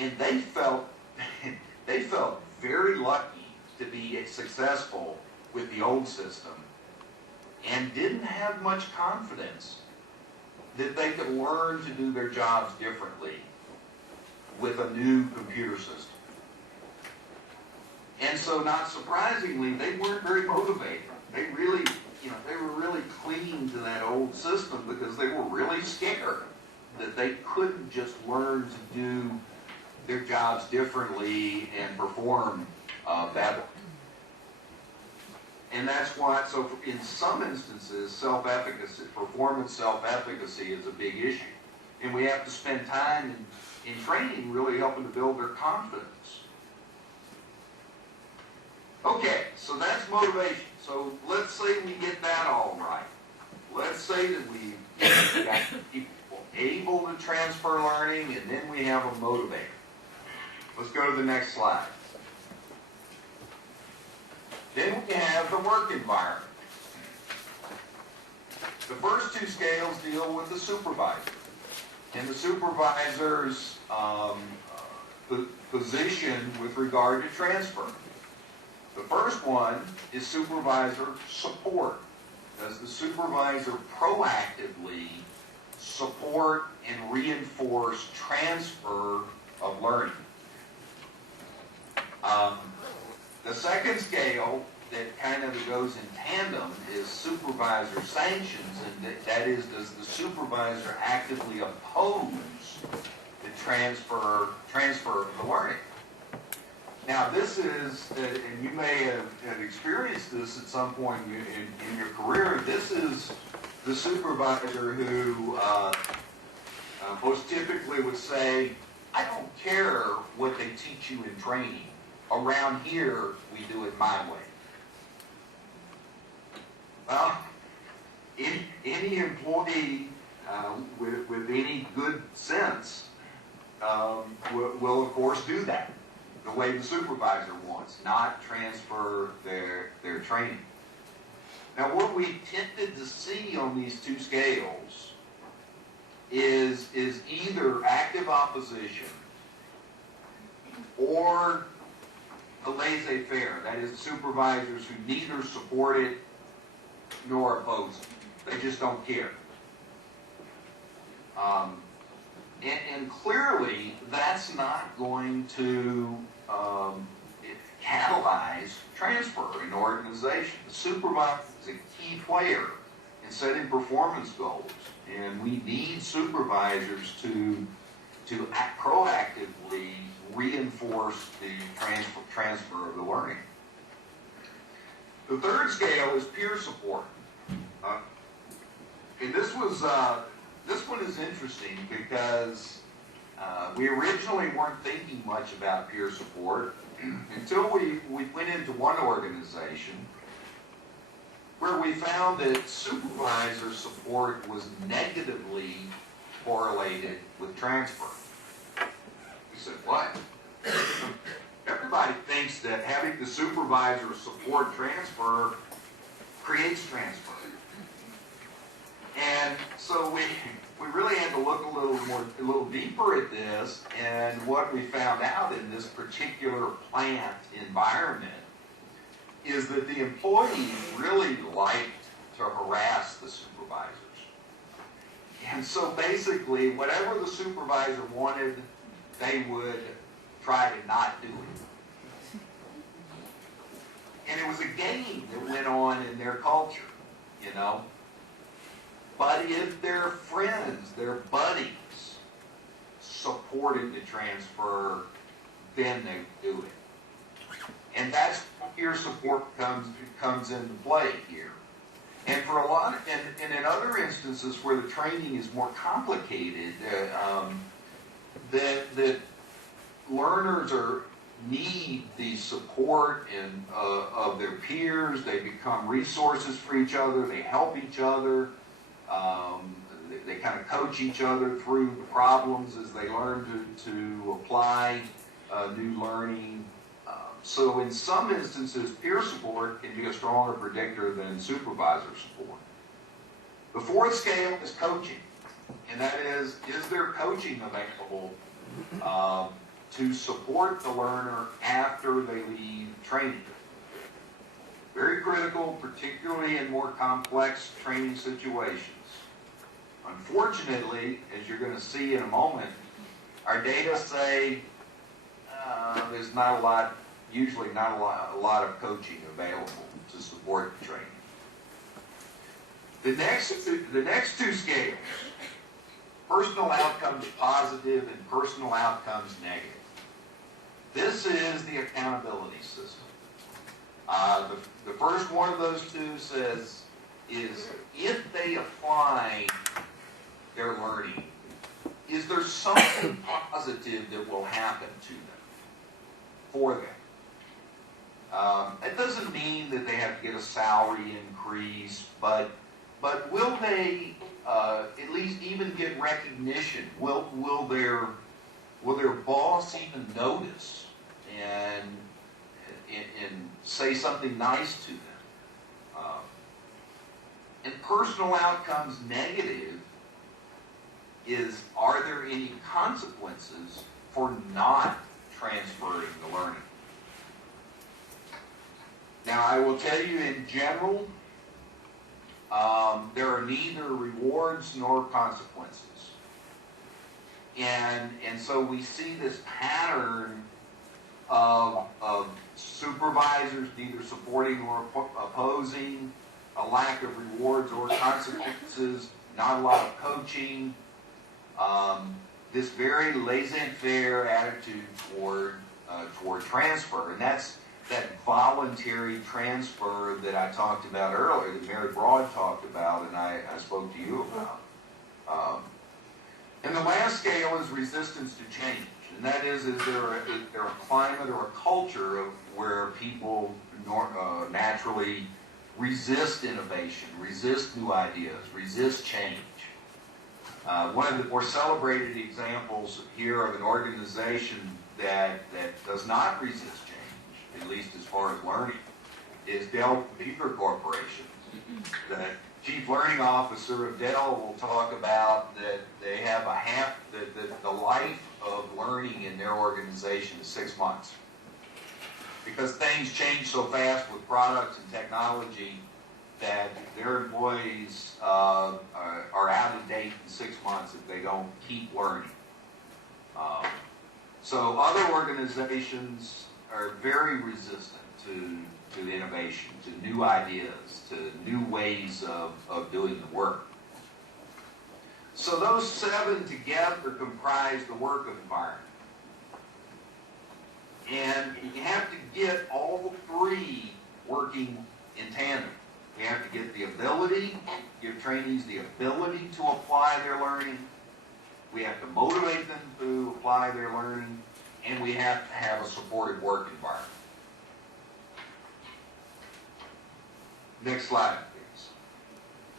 And they felt they felt very lucky to be successful with the old system and didn't have much confidence that they could learn to do their jobs differently with a new computer system. And so, not surprisingly, they weren't very motivated. They really, they were really clinging to that old system because they were really scared that they couldn't just learn to do their jobs differently and perform better. And that's why, so in some instances, self-efficacy, performance self-efficacy is a big issue. And we have to spend time in training really helping to build their confidence. Okay, so that's motivation. So let's say we get that all right. Let's say that we got people able to transfer learning, and then we have a motivator. Let's go to the next slide. Then we have the work environment. The first two scales deal with the supervisor and the supervisor's position with regard to transfer. The first one is supervisor support. Does the supervisor proactively support and reinforce transfer of learning? The second scale that kind of goes in tandem is supervisor sanctions, and that is, does the supervisor actively oppose the transfer of the learning? Now this is, and you may have experienced this at some point in your career, this is the supervisor who most typically would say, I don't care what they teach you in training. Around here, we do it my way. Well, any employee with any good sense will of course do that the way the supervisor wants, not transfer their training. Now what we tended to see on these two scales is either active opposition or the laissez-faire, that is supervisors who neither support it nor oppose it. They just don't care. And clearly, that's not going to catalyze transfer in an organization. The supervisor is a key player in setting performance goals, and we need supervisors to act proactively reinforce the transfer of the learning. The third scale is peer support. And this one is interesting because we originally weren't thinking much about peer support until we went into one organization where we found that supervisor support was negatively correlated with transfer. We said, what? Everybody thinks that having the supervisor support transfer creates transfer. And so we really had to look a little deeper at this, and what we found out in this particular plant environment is that the employees really liked to harass the supervisors. And so basically, whatever the supervisor wanted, they would try to not do it. And it was a game that went on in their culture, you know. But if their friends, their buddies, supported the transfer, then they would do it. And that's where peer support comes into play here. And for a lot, and in other instances where the training is more complicated, that learners need the support of their peers. They become resources for each other. They help each other. They kind of coach each other through the problems as they learn to apply new learning. So in some instances, peer support can be a stronger predictor than supervisor support. The fourth scale is coaching, and that is there coaching available to support the learner after they leave training. Very critical, particularly in more complex training situations. Unfortunately, as you're going to see in a moment, our data say there's not a lot, usually not a lot of coaching available to support the training. The next two scales, personal outcomes positive and personal outcomes negative. This is the accountability system. The first one of those two says is if they apply their learning, is there something positive that will happen to them, for them? It doesn't mean that they have to get a salary increase, but will they at least even get recognition? Will their boss even notice and say something nice to them? And personal outcomes negative is, are there any consequences for not transferring the learning? Now, I will tell you in general, there are neither rewards nor consequences. And so we see this pattern of supervisors neither supporting or opposing, a lack of rewards or consequences, not a lot of coaching, this very laissez-faire attitude toward transfer. And that's that voluntary transfer that I talked about earlier, that Mary Broad talked about and I spoke to you about. And the last scale is resistance to change. And that is there a climate or a culture of where people naturally resist innovation, resist new ideas, resist change. One of the more celebrated examples here of an organization that does not resist change, at least as far as learning, is Dell Computer Corporation. The Chief Learning Officer of Dell will talk about that they have the life of learning in their organization is 6 months. Because things change so fast with products and technology that their employees are out of date in 6 months if they don't keep learning. So other organizations are very resistant to innovation, to new ideas, to new ways of doing the work. So those 7 together comprise the work environment. And you have to get all 3 working in tandem. We have to get the ability, give trainees the ability to apply their learning. We have to motivate them to apply their learning. And we have to have a supportive work environment. Next slide.